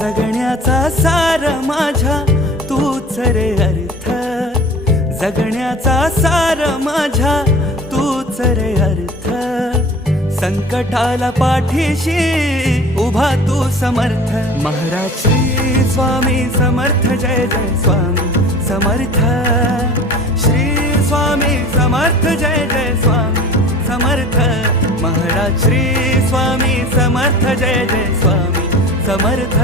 जगण्याचा सार माझ्या तूच रे अर्थ, जगण्याचा सार माझ्या तूच रे अर्थ. संकटाला पाठीशी उभा तू समर्थ. महाराज श्री स्वामी समर्थ, जय जय स्वामी समर्थ. श्री स्वामी समर्थ, जय जय स्वामी समर्थ. महाराज श्री स्वामी समर्थ, जय जय स्वामी समर्थ.